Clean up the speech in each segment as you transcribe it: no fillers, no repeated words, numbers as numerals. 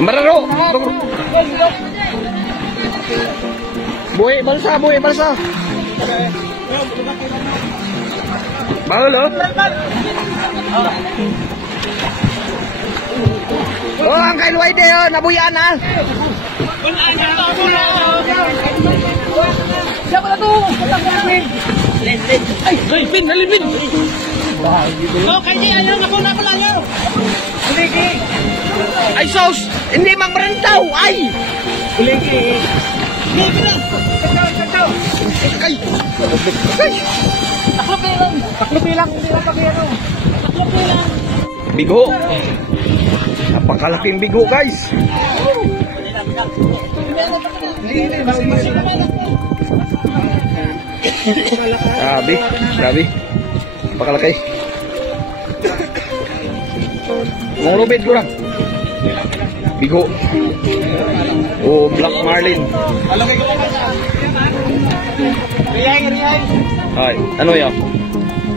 Mararo. Buhay balsa, buhay balsa. Bahul oh. Oh, ang kain wide oh, nabuyan ah. Siapa na to? Ay, Lipin. Oh, kaya ayaw na ko na pala ayaw. Ay sos, hindi magmarantaw. Ay. Lipin na. Ay. Taklupi lang, hindi lang pag-ano. Taklupi lang. Bigo. Napakalaking bigo, guys. Grabe. Napakalaki. Mga lubid ko lang. Bigo. Oh, Black Marlin. Ay, ano yan?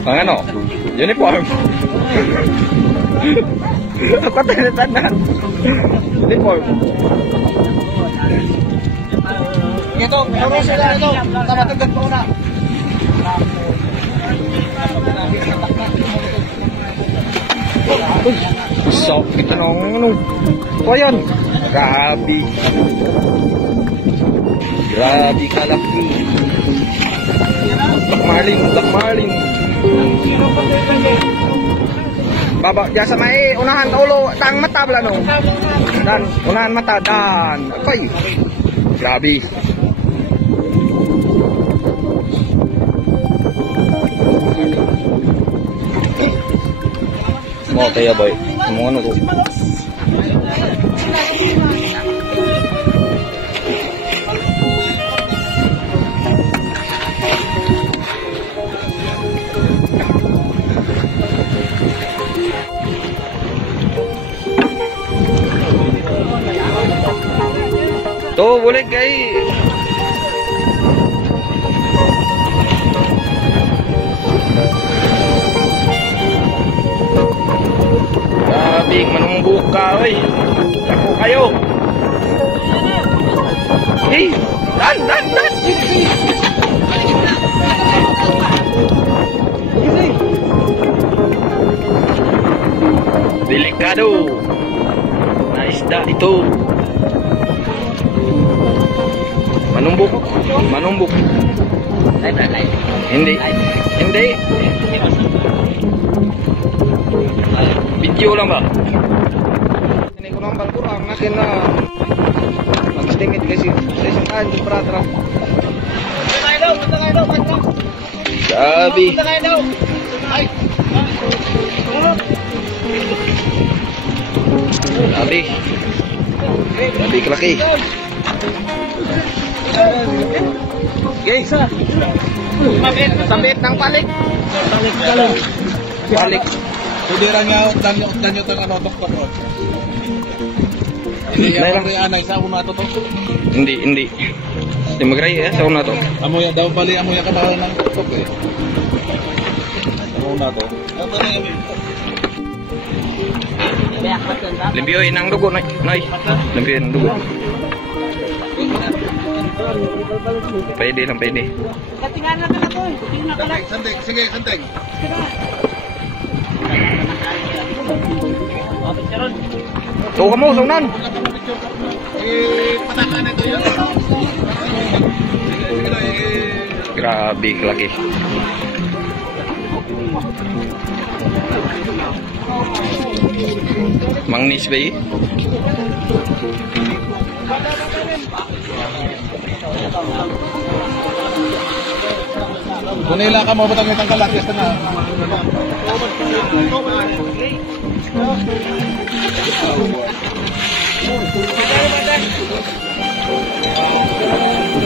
Ang ano? Uniform. Ako tayo-tanan. Uniform. Ito, meron sila ito. Tamatagad mo na. So, ito na ano. Ito yan. Grabe. Grabe kalaki. Black Marlin. Baba, diya sa may unahan ulo, tang mata bala no. Dan, unahan mata dan. Akoy. Grabe. Okay ya boy. Mo ano ko. To boleh kay Grabing manumbuka oy. Ako kayo. Hey, dan. Delikado. Na isda ito. Manumbuk. Hindi. Video lang ba? Ini ko nambal kurang nakin na magtingit kasi sa isang kain sa paratra. Grabe. Grabe kalaki. Okay. Sabit ng palik. Balik. Sudiran niya, danyo tang ano, doktor. Hindi yan magrianay sa una to. Hindi. Hindi magray sa una to. Amo ya daw bali amo ya kabahan ng doktor eh. Sa una to. Limbiyoy ng dugo, Noy. Limbiyoy ng dugo. Pwede. Katingan na ka to. Sige, sandeng. Tuh kamu, Sunan. Patakan ito yun. Grabe lagi. Mangnis ba eh? Kung nila ka mabatang itang kalakis na.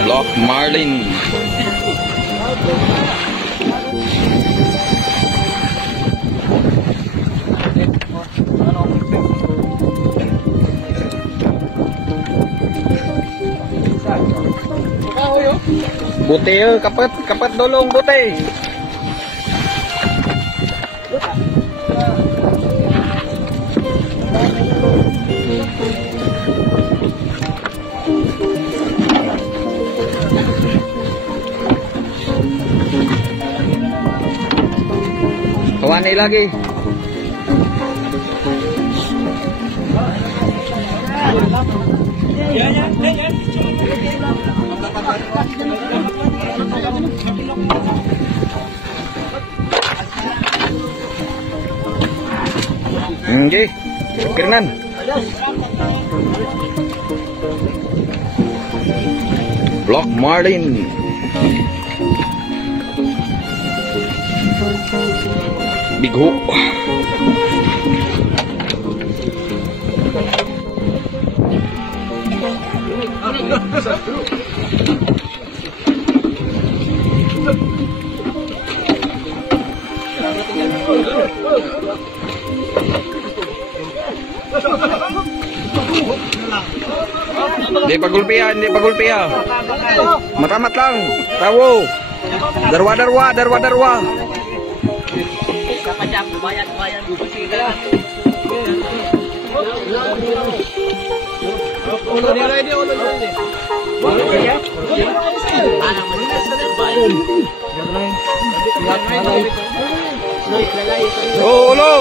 Black Marlin. Buti kapat dolong buti. Wani lagi. Okay, kirinan. Block Marlin. Big hook. Hindi pagulpihan, hindi pagulpihan. Matamat lang. Tawo. Darwa. Oh, ulo.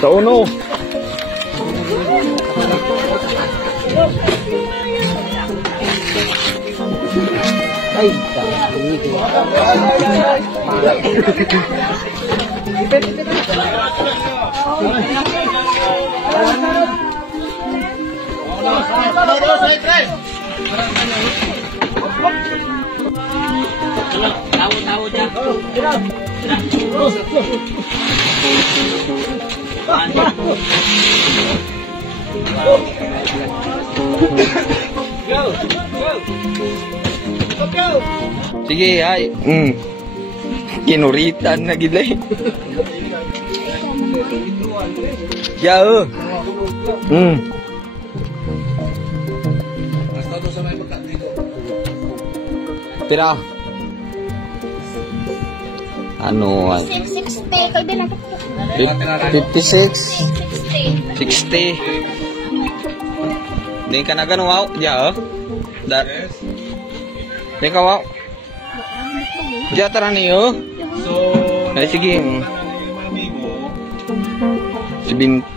Sa uno. Ay, Tahu dah. Sige, ay. Kinuritan na gila eh. Jauh. Tira. Ano? 60. Kaya bilang 56. 60. 60. Hindi ka na ganun, wow. Diya, oh. Hindi ka, wow. Diya, tara niyo. Ay, sige. 70.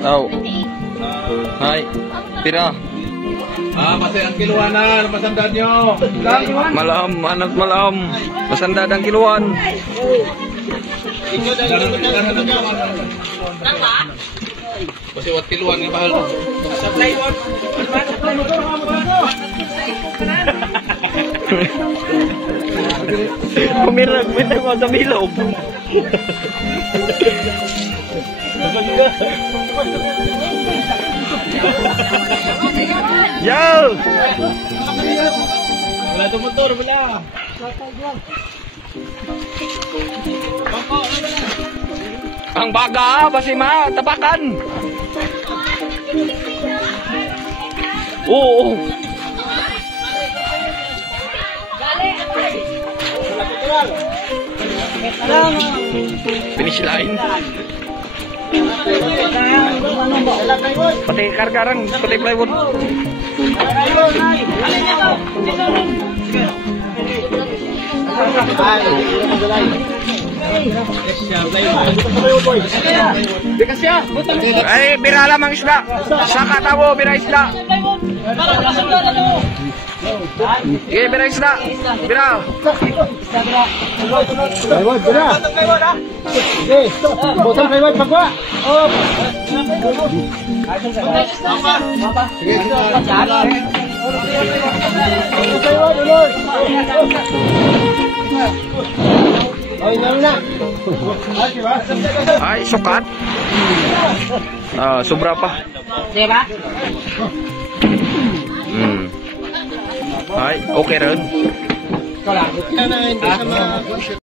Oh. Hay. Pira. Masih ang kiluanan, masandad nyo. Malam, anak malam. Masandad ang kiluan. Masih wat kiluan ng bahal. Pumirag, may tayo sa bilog. Yo! Wala itong motor, wala. Ang baga, basi ma, tapakan. Oo. Finish line. Pati kargarang, pati plywood. Ay, bira lamang isda. Saka tawo, bira isda. Sige, bira isda. Bira. Plywood, bira. Sige, botong plywood, pagwa. Oh. Ay, sukat. Sobra pa. Diba? Ay, okay rin. Ikaw lang.